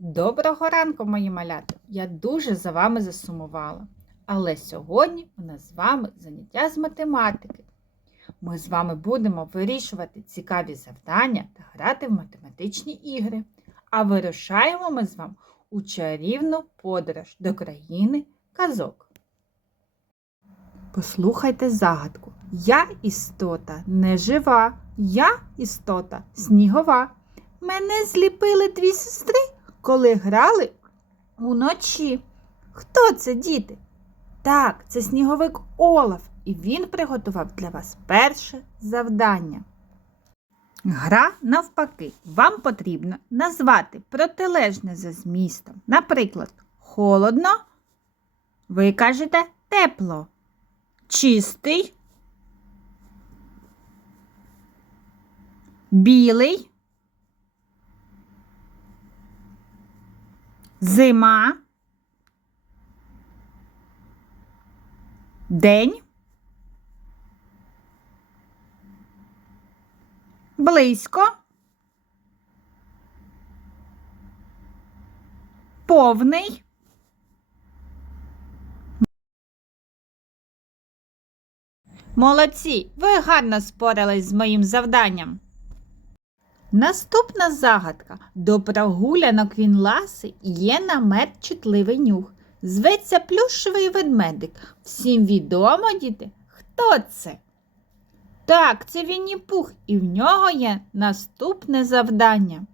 Доброго ранку, мої малята! Я дуже за вами засумувала. Але сьогодні у нас з вами заняття з математики. Ми з вами будемо вирішувати цікаві завдання та грати в математичні ігри. А вирушаємо ми з вами у чарівну подорож до країни казок. Послухайте загадку. Я істота не жива, я істота снігова. Мене зліпили дві сестри, коли грали уночі. Хто це, діти? Так, це сніговик Олаф, і він приготував для вас перше завдання. Гра навпаки. Вам потрібно назвати протилежне за змістом. Наприклад, холодно. Ви кажете тепло. Чистий. Білий. Зима. День. Близько. Повний. Молодці! Ви гарно спорались з моїм завданням. Наступна загадка. До прогулянок він ласи є намет чутливий нюх. Зветься плюшевий ведмедик. Всім відомо, діти, хто це? Так, це Вінні Пух, і в нього є наступне завдання.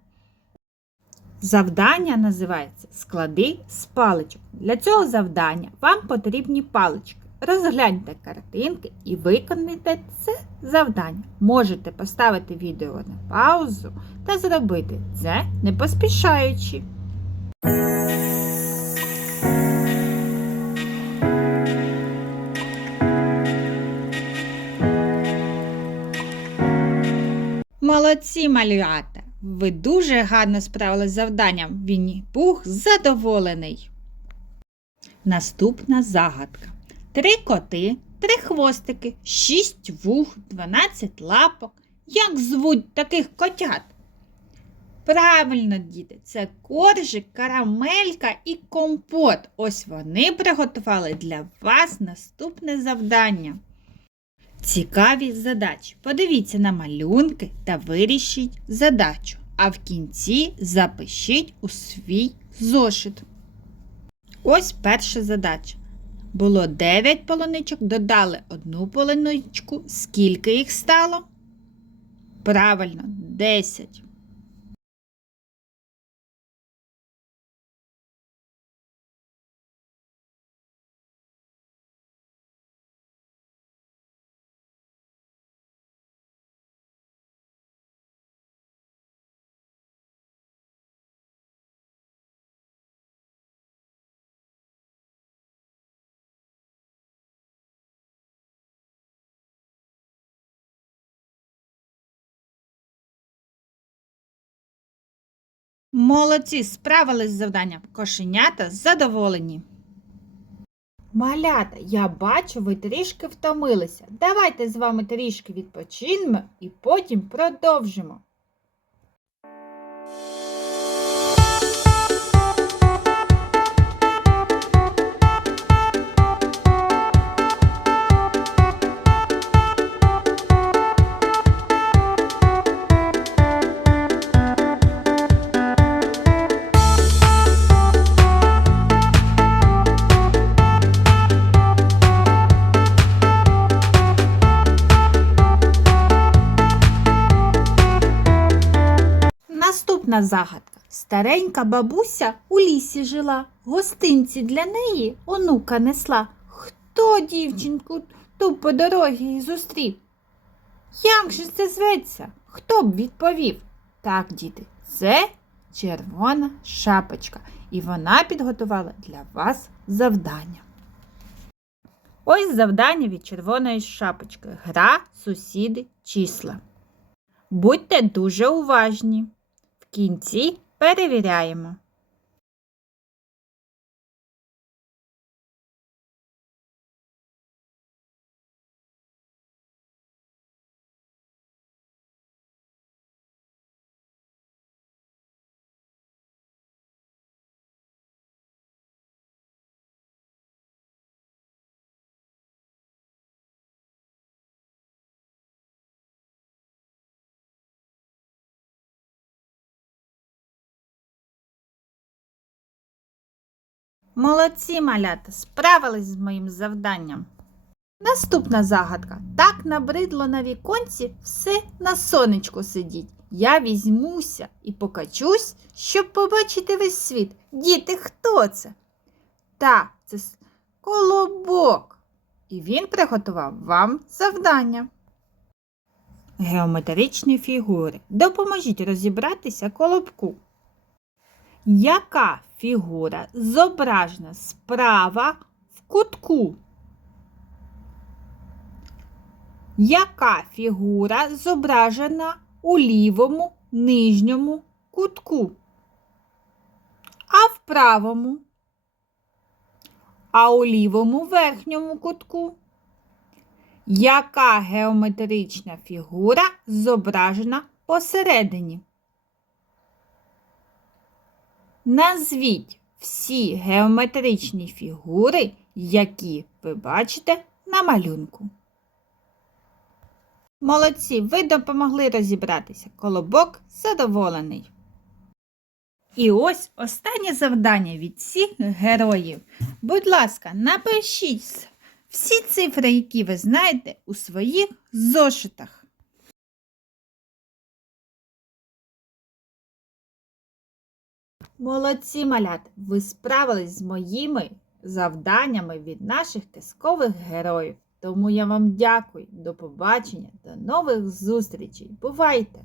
Завдання називається Склади з паличок. Для цього завдання вам потрібні палички. Розгляньте картинки і виконайте це завдання. Можете поставити відео на паузу та зробити це не поспішаючи. Молодці, малювата! Ви дуже гарно справились з завданням. Вінні Пух задоволений. Наступна загадка. Три коти, три хвостики, шість вух, дванадцять лапок. Як звуть таких котят? Правильно, діти, це коржик, карамелька і компот. Ось вони приготували для вас наступне завдання. Цікаві задачі. Подивіться на малюнки та вирішіть задачу. А в кінці запишіть у свій зошит. Ось перша задача. Було 9 полоничок, додали одну полоничку. Скільки їх стало? Правильно, 10. Молодці, справились з завданням. Кошенята задоволені. Малята, я бачу, ви трішки втомилися. Давайте з вами трішки відпочинемо і потім продовжимо. Наступна загадка. Старенька бабуся у лісі жила, гостинці для неї онука несла. Хто дівчинку ту по дорозі зустрів? Як же це зветься? Хто б відповів? Так, діти, це червона шапочка, і вона підготувала для вас завдання. Ось завдання від червоної шапочки. Гра, сусіди, числа. Будьте дуже уважні. Кінці перевіряємо. Молодці, малята, справились з моїм завданням. Наступна загадка. Так набридло на віконці все на сонечку сидіть. Я візьмуся і покачусь, щоб побачити весь світ. Діти, хто це? Так, це колобок. І він приготував вам завдання. Геометричні фігури. Допоможіть розібратися колобку. Яка фігура зображена справа в кутку? Яка фігура зображена у лівому нижньому кутку? А в правому? А у лівому верхньому кутку? Яка геометрична фігура зображена посередині? Назвіть всі геометричні фігури, які ви бачите на малюнку. Молодці, ви допомогли розібратися. Колобок задоволений. І ось останнє завдання від всіх героїв. Будь ласка, напишіть всі цифри, які ви знаєте, у своїх зошитах. Молодці, малят! Ви справились з моїми завданнями від наших казкових героїв. Тому я вам дякую. До побачення, до нових зустрічей. Бувайте!